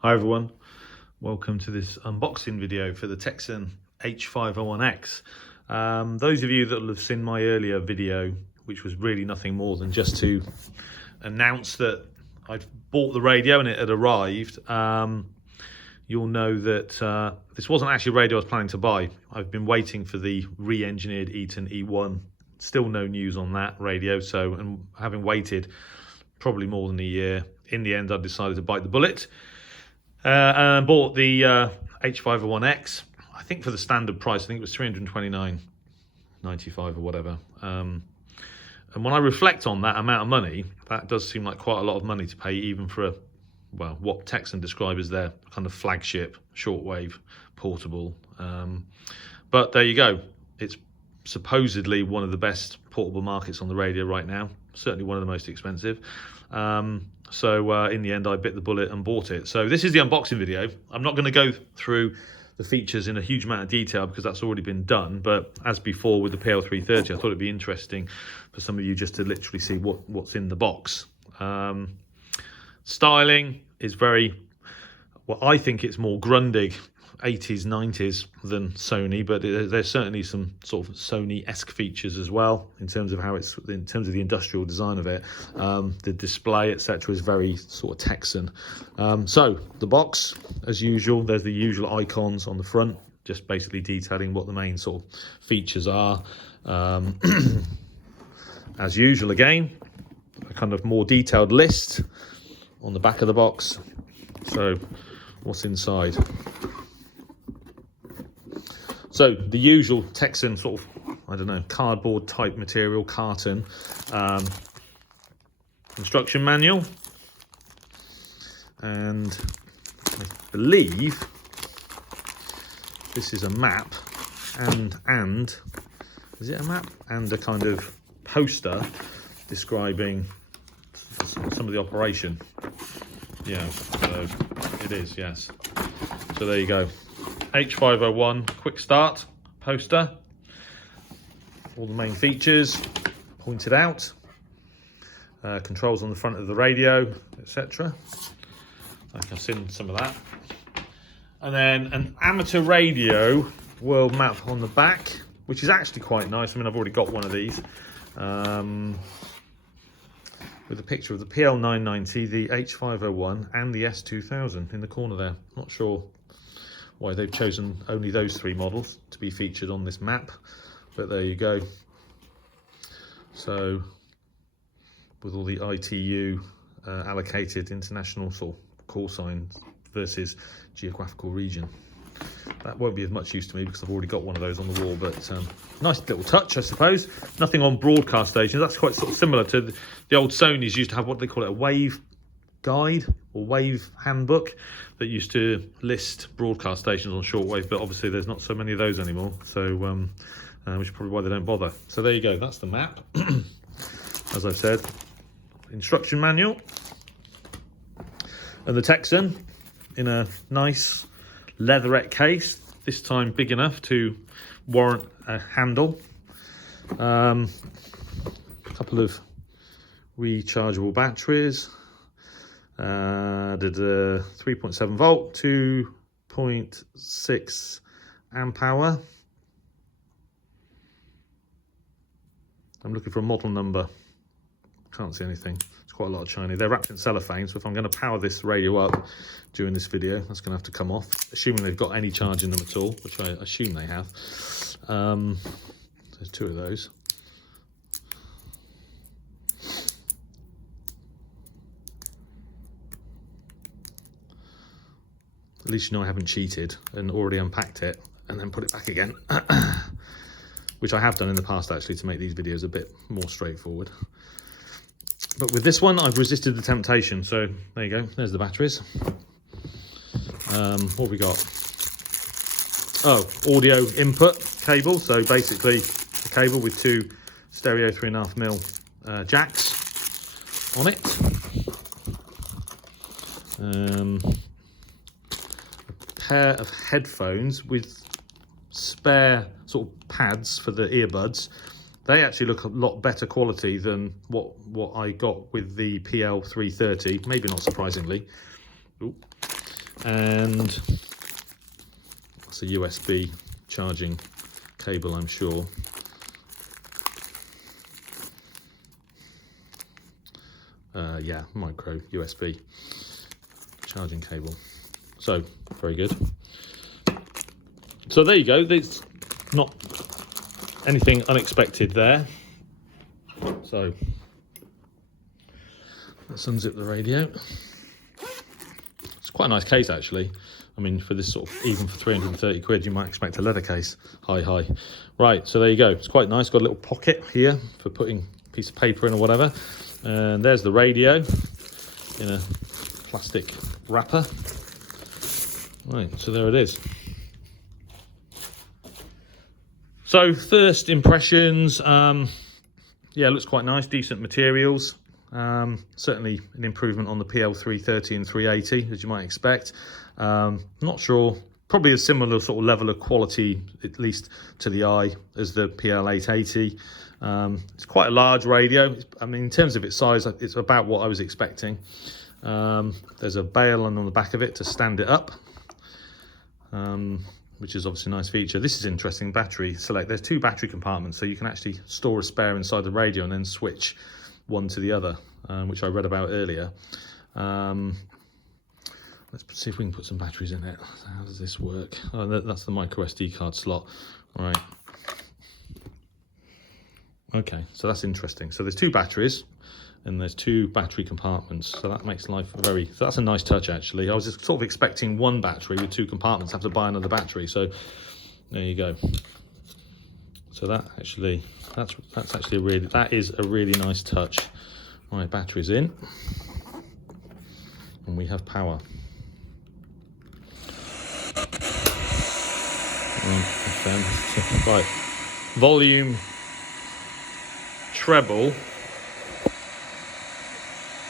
Hi everyone, welcome to this unboxing video for the Tecsun H501x. Those of you that will have seen my earlier video, which was really nothing more than just to announce that I'd bought the radio and it had arrived, you'll know that this wasn't actually a radio I was planning to buy. I've been waiting for the re-engineered Eaton E1. Still no news on that radio, and having waited probably more than a year, in the end I decided to bite the bullet. And bought the H501x, I think for the standard price. I think it was $329.95 or whatever. And when I reflect on that amount of money, that does seem like quite a lot of money to pay, even for what Tecsun describe as their kind of flagship shortwave portable. But there you go. It's supposedly one of the best portable markets on the radio right now. Certainly one of the most expensive. So in the end I bit the bullet and bought it. So this is the unboxing video. I'm not going to go through the features in a huge amount of detail because that's already been done, but as before with the PL330, I thought it'd be interesting for some of you just to literally see what's in the box. Styling is very, well, I think it's more Grundig 80s 90s than Sony, but there's certainly some sort of Sony-esque features as well in terms of how it's, in terms of the industrial design of it. The display, etc., is very sort of Tecsun. So the box, as usual, there's the usual icons on the front, just basically detailing what the main sort of features are. As usual, again, a kind of more detailed list on the back of the box. So what's inside? So the usual Tecsun sort of, I don't know, cardboard type material, carton, instruction manual, and I believe this is a map and is it a map? And a kind of poster describing some of the operation. Yeah, so it is, yes. So there you go. H501 quick start poster, all the main features pointed out, controls on the front of the radio, etc. I've seen some of that, and then an amateur radio world map on the back, which is actually quite nice. I mean, I've already got one of these, with a picture of the PL990, the H501 and the S2000 in the corner there. Not sure why they've chosen only those three models to be featured on this map, but there you go. So with all the ITU allocated international sort of call signs versus geographical region, that won't be of much use to me because I've already got one of those on the wall, but nice little touch, I suppose. Nothing on broadcast stations. That's quite sort of similar to the old Sonys used to have, what they call it, a wave guide or wave handbook that used to list broadcast stations on shortwave, but obviously there's not so many of those anymore, so which is probably why they don't bother. So there you go, that's the map. As I've said, instruction manual, and the Tecsun in a nice leatherette case, this time big enough to warrant a handle. A couple of rechargeable batteries. Did a 3.7 volt, 2.6 amp hour. I'm looking for a model number. Can't see anything. It's quite a lot of shiny. They're wrapped in cellophane, so if I'm going to power this radio up during this video, that's going to have to come off, assuming they've got any charge in them at all, which I assume they have. There's two of those. At least you know I haven't cheated and already unpacked it and then put it back again, which I have done in the past actually to make these videos a bit more straightforward. But with this one, I've resisted the temptation. So there you go. There's the batteries. What have we got? Oh, audio input cable. So basically a cable with two stereo 3.5mm jacks on it. Pair of headphones with spare sort of pads for the earbuds. They actually look a lot better quality than what I got with the PL330, maybe not surprisingly. Ooh. and it's a USB charging cable, I'm sure. Yeah, micro USB charging cable. So very good. So there you go. There's not anything unexpected there. So let's unzip the radio. It's quite a nice case, actually. I mean, for this sort of, even for 330 quid, you might expect a leather case. Hi. Right, so there you go. It's quite nice. Got a little pocket here for putting a piece of paper in or whatever. And there's the radio in a plastic wrapper. Right, so there it is. So first impressions, yeah, it looks quite nice, decent materials. Certainly an improvement on the PL330 and 380, as you might expect. Not sure, probably a similar sort of level of quality, at least to the eye, as the PL880. It's quite a large radio. I mean, in terms of its size, it's about what I was expecting. There's a bail on the back of it to stand it up, which is obviously a nice feature. This is interesting, battery select. There's 2 battery compartments, so you can actually store a spare inside the radio and then switch one to the other, which I read about earlier. Let's see if we can put some batteries in it. So how does this work? Oh, that's the micro SD card slot. Right. Okay, so that's interesting. So there's 2 batteries and there's 2 battery compartments. So that makes life so that's a nice touch, actually. I was just sort of expecting 1 battery with 2 compartments, have to buy another battery. So there you go. So that actually, that is a really nice touch. Right, batteries in. And we have power. Right, volume, treble,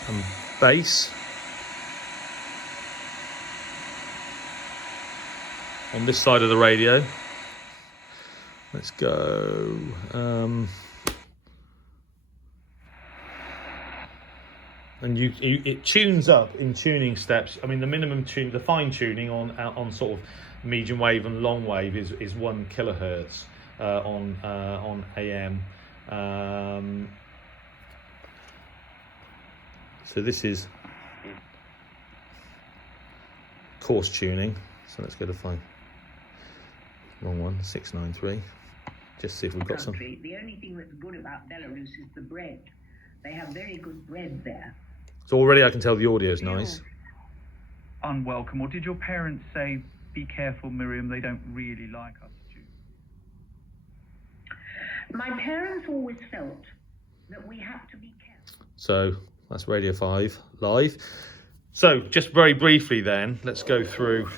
and bass on this side of the radio. Let's go. And it tunes up in tuning steps. I mean, the minimum tune, the fine tuning on sort of medium wave and long wave is 1 kilohertz on AM. So this is coarse tuning. So let's go to 5. Wrong one, 693. Just see if we've got some. The only thing that's good about Belarus is the bread. They have very good bread there. So already I can tell the audio is nice. Unwelcome, or did your parents say, "Be careful, Miriam, they don't really like us Jews"? My parents always felt that we have to be careful. So that's Radio 5 live. So just very briefly then, let's go through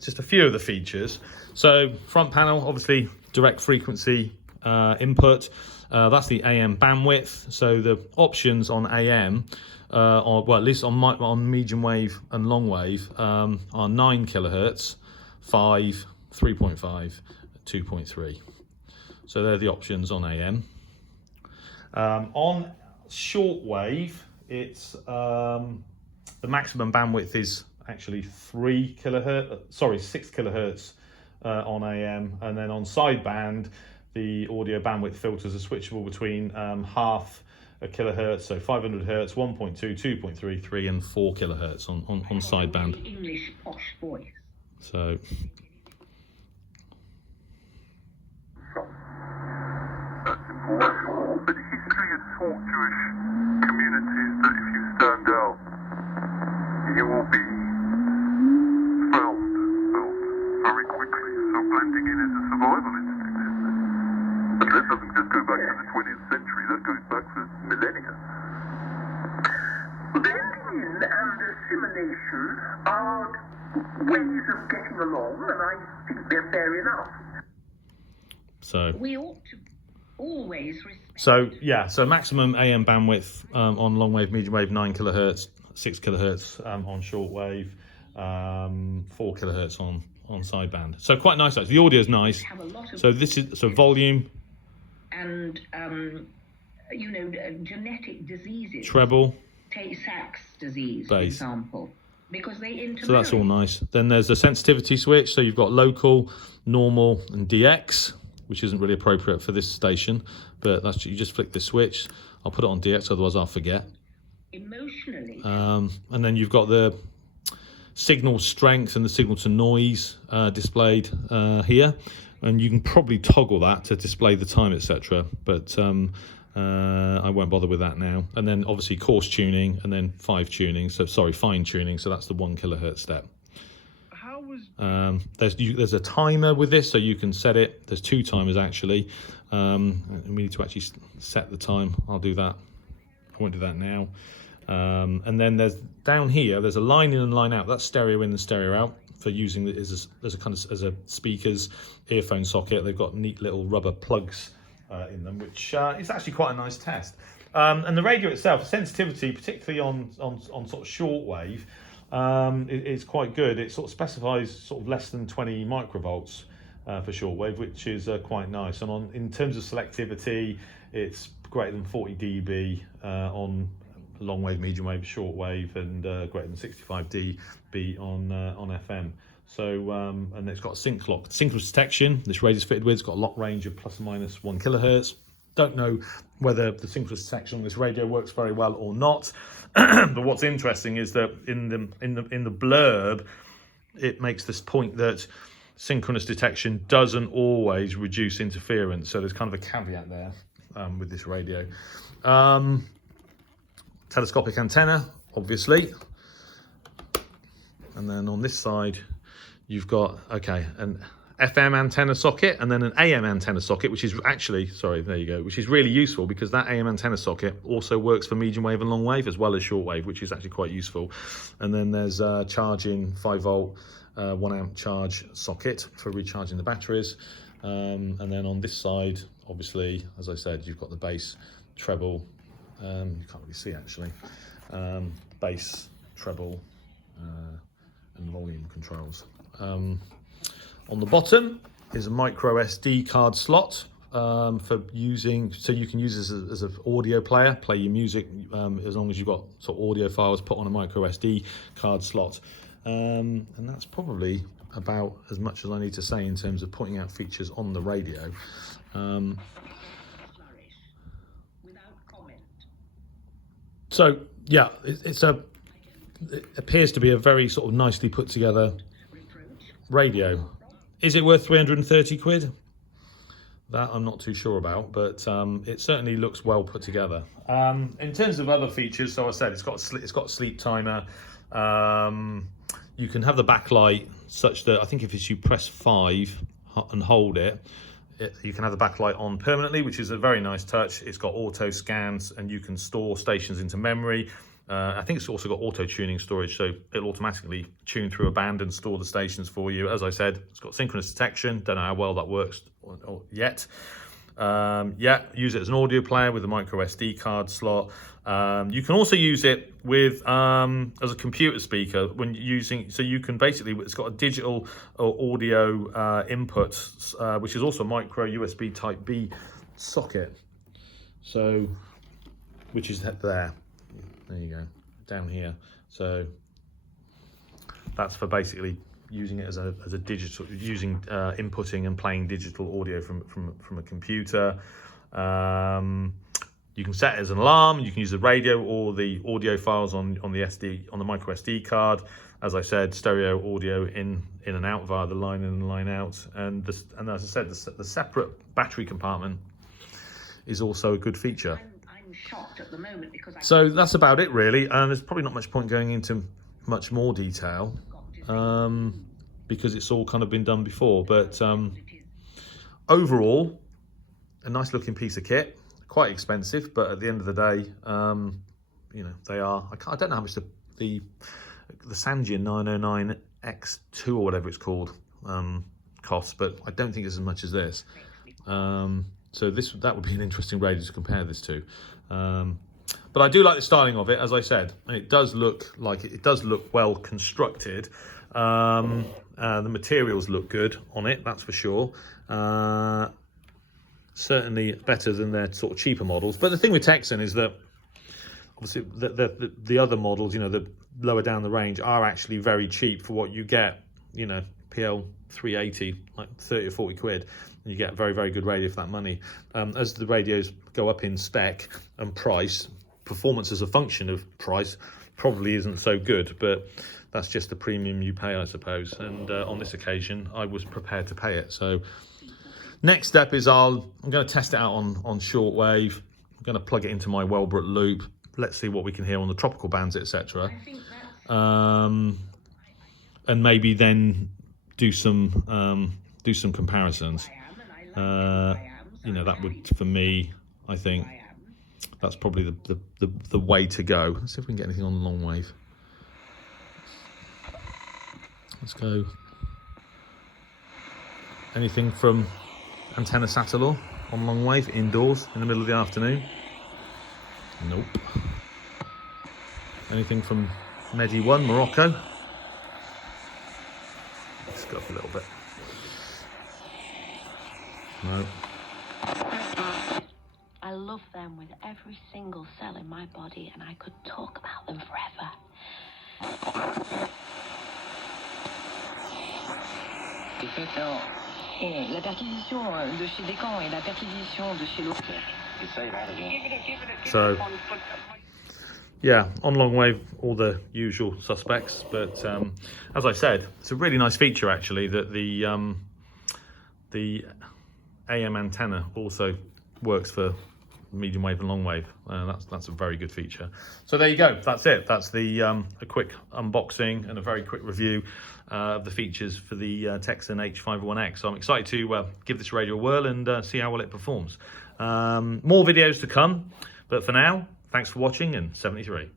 just a few of the features. So front panel, obviously direct frequency input. That's the AM bandwidth. So the options on AM, well, at least on medium wave and long wave, are 9 kilohertz, 5, 3.5, 2.3. So they're the options on AM. On shortwave, it's the maximum bandwidth is actually 6 kilohertz on AM, and then on sideband, the audio bandwidth filters are switchable between half a kilohertz, so 500 hertz, 1.2, 2.3, 3, and 4 kilohertz on sideband. English posh voice. So. That's important. But history has taught Jewish communities that if you stand out, you will be felt very quickly. So blending in is a survival instinct, isn't it? And that doesn't just go back to the 20th century, that goes back for millennia. Blending in and assimilation are ways of getting along, and I think they're fair enough. So we ought to always respect. So yeah, so maximum AM bandwidth on long wave, medium wave, 9 kilohertz, 6 kilohertz on shortwave, 4 kilohertz on sideband. So quite nice actually. The audio is nice. So this is volume and genetic diseases. Treble. Tay-Sachs disease, bass. for example. because they intermarry. So that's all nice. Then there's a sensitivity switch. So you've got local, normal, and DX, which isn't really appropriate for this station, but that's, you just flick this switch. I'll put it on DX, otherwise I'll forget. Emotionally. And then you've got the signal strength and the signal to noise displayed here, and you can probably toggle that to display the time, etc. But I won't bother with that now. And then obviously coarse tuning, and then fine tuning. So that's the 1 kilohertz step. How was There's a timer with this, so you can set it. There's 2 timers actually. And we need to actually set the time. I'll do that. I won't do that now. And then there's down here, there's a line in and line out. That's stereo in and stereo out for using it as a kind of as a speakers earphone socket. They've got neat little rubber plugs in them, which is actually quite a nice test. And the radio itself, sensitivity, particularly on sort of shortwave, it's quite good. It sort of specifies sort of less than 20 microvolts for shortwave, which is quite nice. And in terms of selectivity, it's greater than 40 dB on long wave, medium wave, short wave, and greater than 65 dB on FM. So and it's got a synchronous detection. This radio's fitted with. It's got a lock range of plus or minus 1 kilohertz. Don't know whether the synchronous detection on this radio works very well or not. But what's interesting is that in the blurb, it makes this point that synchronous detection doesn't always reduce interference. So there's kind of a caveat there with this radio. Telescopic antenna, obviously. And then on this side, you've got, an FM antenna socket and then an AM antenna socket, which is actually, which is really useful because that AM antenna socket also works for medium wave and long wave as well as short wave, which is actually quite useful. And then there's a charging 5 volt, 1 amp charge socket for recharging the batteries. And then on this side, obviously, as I said, you've got the bass, treble, you can't really see actually, bass, treble, and volume controls. On the bottom is a micro SD card slot for using, so you can use this as an audio player, play your music as long as you've got sort of audio files put on a micro SD card slot. And that's probably about as much as I need to say in terms of pointing out features on the radio. So yeah, it appears to be a very sort of nicely put together radio. Is it worth 330 quid? That I'm not too sure about, but it certainly looks well put together. In terms of other features, so I said it's got a sleep timer. You can have the backlight such that I think if you press 5 and hold it, you can have the backlight on permanently, which is a very nice touch. It's got auto scans and you can store stations into memory. I think it's also got auto tuning storage, so it'll automatically tune through a band and store the stations for you. As I said, it's got synchronous detection. Don't know how well that works yet. Use it as an audio player with a micro SD card slot. You can also use it with as a computer speaker when using. So you can basically, it's got a digital audio input, which is also a micro USB Type B socket. So, which is there. There you go, down here. So that's for basically using it as a digital, inputting and playing digital audio from a computer. You can set it as an alarm. You can use the radio or the audio files on the micro SD card. As I said, stereo audio in and out via the line in and line out. And as I said, the separate battery compartment is also a good feature. Shocked at the moment because so that's about it really, and there's probably not much point going into much more detail because it's all kind of been done before, but overall a nice looking piece of kit, quite expensive, but at the end of the day they are, I don't know how much the Sangean 909X2 or whatever it's called costs, but I don't think it's as much as this. So that would be an interesting radio to compare this to. But I do like the styling of it, as I said, and it does look well constructed. The materials look good on it, that's for sure. Certainly better than their sort of cheaper models. But the thing with Tecsun is that obviously the other models, you know, the lower down the range, are actually very cheap for what you get. You know, PL 380, like 30 or 40 quid, and you get a very, very good radio for that money. As the radios go up in spec and price, performance as a function of price probably isn't so good, but that's just the premium you pay, I suppose. And on this occasion, I was prepared to pay it. So next step is I'm going to test it out on shortwave. I'm going to plug it into my Welbrook loop. Let's see what we can hear on the tropical bands, etc. And maybe then do some comparisons. You know, that would, for me, I think that's probably the way to go. Let's see if we can get anything on the long wave. Let's go. Anything from Antenna Satellor on long wave indoors in the middle of the afternoon? Nope. Anything from Medi 1 Morocco? Let's go up a little bit. No. I love them with every single cell in my body, and I could talk about them forever. Et la perquisition de chez Descamps et la perquisition de chez l'autre. So, yeah, on long wave, all the usual suspects, but as I said, it's a really nice feature actually that the AM antenna also works for medium wave and long wave. That's a very good feature. So there you go. That's it. That's the a quick unboxing and a very quick review of the features for the Tecsun H501x. So I'm excited to give this radio a whirl and see how well it performs. More videos to come, but for now, thanks for watching, and 73.